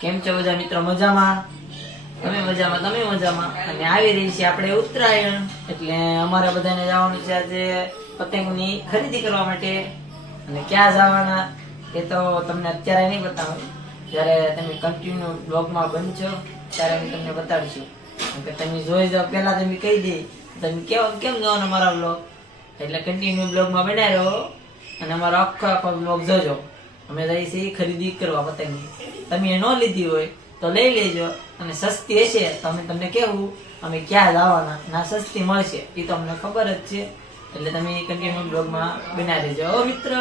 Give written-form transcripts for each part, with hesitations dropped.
કેમ છો બધા મિત્રો? મજામાં? તમે મજામાં? તમે મજામાં? અને આવી રહી છે આપણે ઉત્તરાયણ, એટલે અમારે બધાને જવાનું છે આજે પતંગની ખરીદી કરવા માટે. અને ક્યાં જવાના એ તો તમને અત્યારે નહીં બતાવું, જ્યારે તમે કન્ટિન્યુ બ્લોગમાં બનશો ત્યારે અમે તમને બતાડીશું. કે તમે જોઈ જાઓ, પહેલા તમે કહી દે તમે કેમ જવાનો મારા બ્લોગ, એટલે કન્ટિન્યુ બ્લોગમાં બનાવી રહ્યો અને અમારો આખો બ્લોગ જોજો. અમે જઈએ છીએ ખરીદી કરવા પતંગની. તમે એ ન લીધી હોય તો લઈ લેજો, અને સસ્તી હશે તો અમે તમને કહેવું અમે ક્યાં જવાના, ના સસ્તી મળશે એ તો અમને ખબર જ છે. એટલે તમે કન્ટિન્યુ બ્લોગમાં બનાવી દેજો મિત્ર.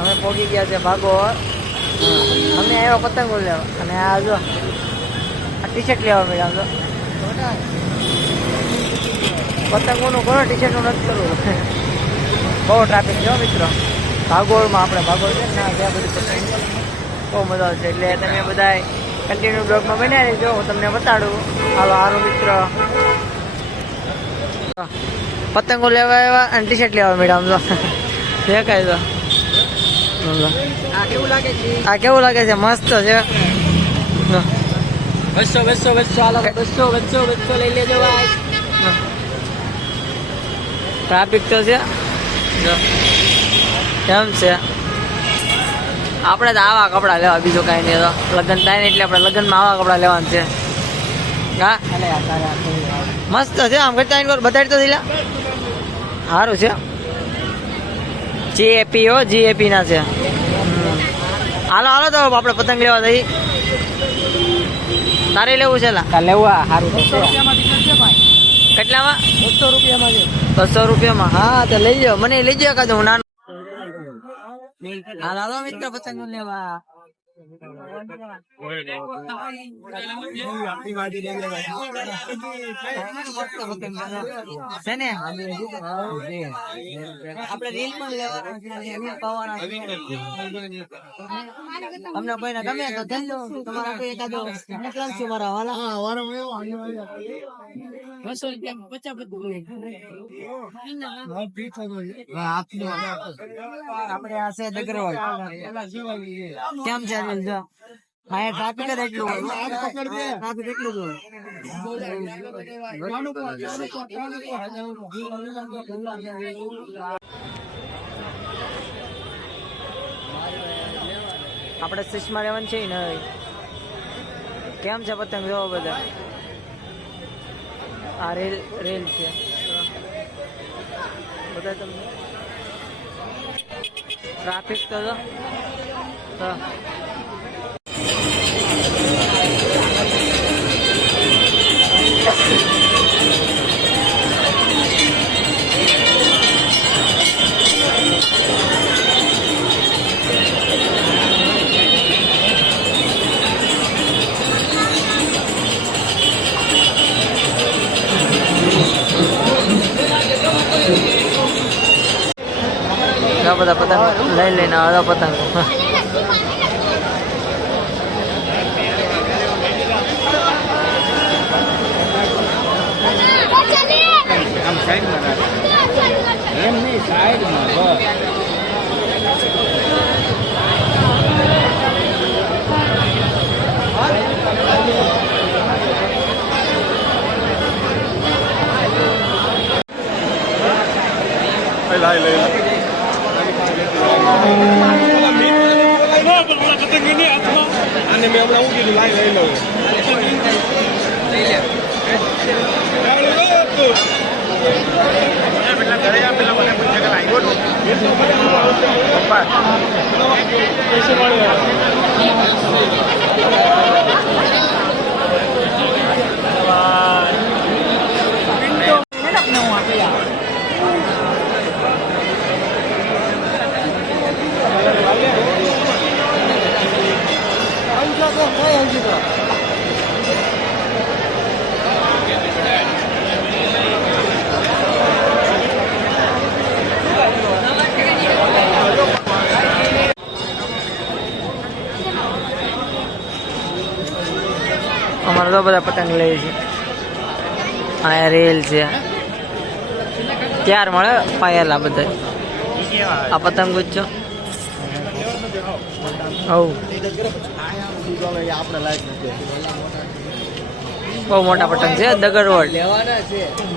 અમે પહોંચી ગયા છે ભાગોળ. અમે આવ્યા પતંગો લેવા, અને આ જો આ ટી શર્ટ લેવા મળ્યા. જો પતંગોનું કરો, ટી શર્ટનું નથી કરવું. બહુ ટ્રાફિક છે મિત્રો ભાગોળમાં. આપણે ભાગોળ છે ને ત્યાં બધી પતંગ બહુ મજા આવશે. એટલે તમે બધા કન્ટિન્યુ બ્લોગમાં બનાવી રહેજો, હું તમને બતાડું. હાલો સારું મિત્ર, પતંગો લેવા આવ્યા અને ટી શર્ટ લેવા મળ્યા. આમ જો દેખાય તો આ કેવું લાગે છે? મસ્ત છે. 200 લઈ લેજો ભાઈ. ટ્રાફિક તો છે કેમ છે. આપણે તો આવા કપડા લેવા, બીજું કાંઈ નહીં. તો લગ્ન થાય ને એટલે આપણે લગ્નમાં આવા કપડા લેવાના છે. હા મસ્ત છે. આમ કરતા બતાડી તો દિલા સારું છે. GAP GAP ના છે. હાલો હાલો તો આપણે પતંગ લેવા જઈએ. તારે લેવું છે? લેવા સારું કેટલામાં? 200 રૂપિયામાં છે. 200 રૂપિયામાં? હા તો લઈ જાઓ, મને લઈ જાઓ કાં હું નાનું. હાલો હાલો મિત્ર પતંગ લેવા. છે ને આપણે રીલ પણ લેવાના. અમને કોઈને ગમે તો ધંધો તમારા કોઈ એકાદો મોકલાવ છું મારા વાલા. 200 રૂપિયા 50 આપણે આ છે દગરવાલ. કેમ છે? હા ટ્રાફિક જ એટલું ટ્રાફિક એટલું જ આપણે શીશમાં લેવાનું છે ને. કેમ છે પતંગ જોવો બધા? આ રેલ છે બધા. તમને ટ્રાફિક તો બધા પતંગ લઈ લઈને આવ્યા. પતંગ અને મેં હમણાં હું કીધું લઈ લઉં. અમારે તો બધા પતંગ લે છે. અહીંયા રેલ છે, ત્યાર મળે પાયેલા બધા આ પતંગ ગુચ્છો. હવ બહુ મોટા પતંગ છે. દગડવડ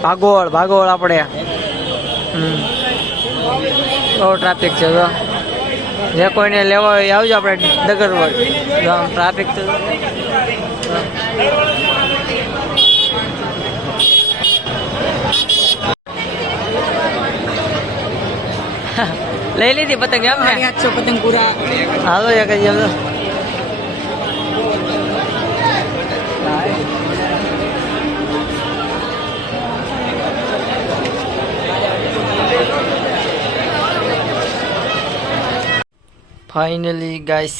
ભાગોળ આપણે બહુ ટ્રાફિક છે. તો જે કોઈને લેવા હોય આવજો આપણે દગડવડ. ટ્રાફિક તો લઈ લીધી પતંગ એમ ને? 800 પતંગ પૂરા. હાલો એક જ એમ. ફાઇનલી ગાઈસ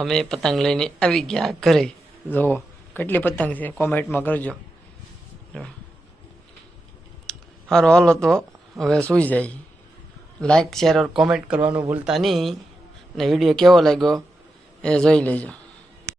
અમે પતંગ લઈને આવી ગયા ઘરે. જુઓ કેટલી પતંગ છે, કોમેન્ટમાં કરજો. સારું હાલો તો હવે સૂઈ જાય. લાઈક શેર ઓર કોમેન્ટ કરવાનું ભૂલતા નહીં. ને વિડીયો કેવો લાગ્યો એ જોઈ લેજો.